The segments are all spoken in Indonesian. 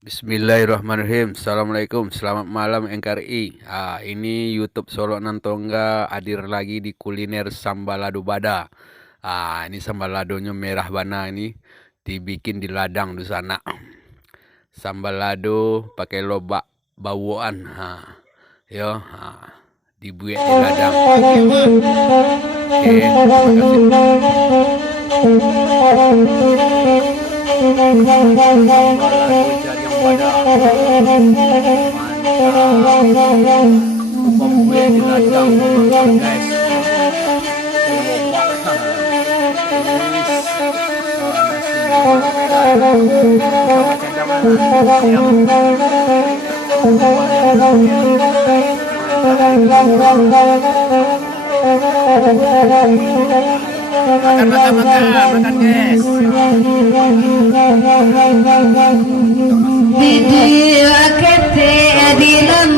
Bismillahirrahmanirrahim. Assalamualaikum, selamat malam NKRI. Ini YouTube Solo Nantongga hadir lagi di kuliner sambalado bada. Ini sambaladonya merah bana ini dibikin di ladang di sana. Sambalado pakai lobak bawaan. Yo, dibuat di ladang. Oke, terima kasih. Sambalado cari yang pada. Mantap. Pembuat di ladang guys. Makan guys. Video akete adilam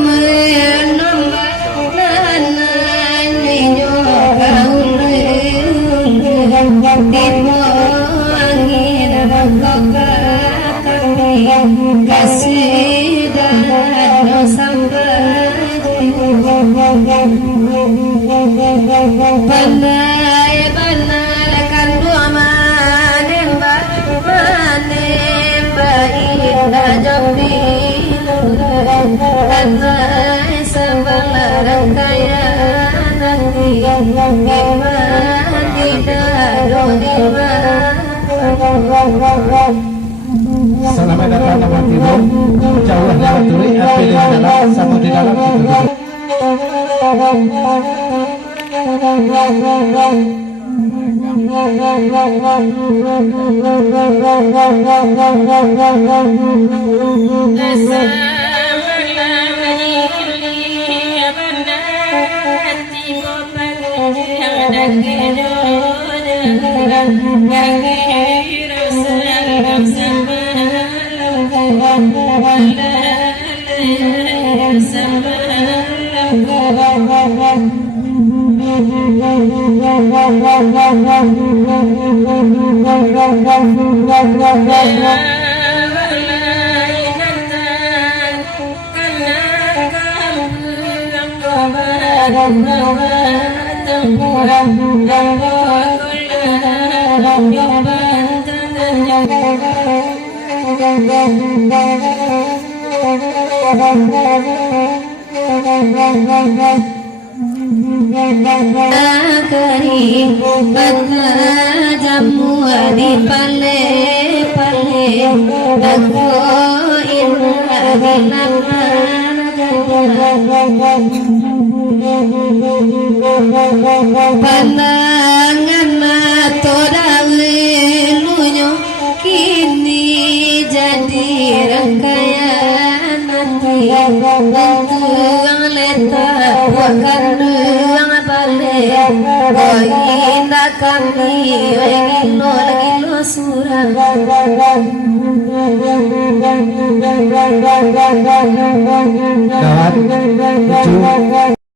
Sampai datang nomor timur, jauh lewat turi, api di dalam, satu di dalam, jamu di pale pale aku pandangan mata dahulunya kini jadi rangkaian nanti tentu yang letak bukan yang balik indah kami lagi lo surah kawan,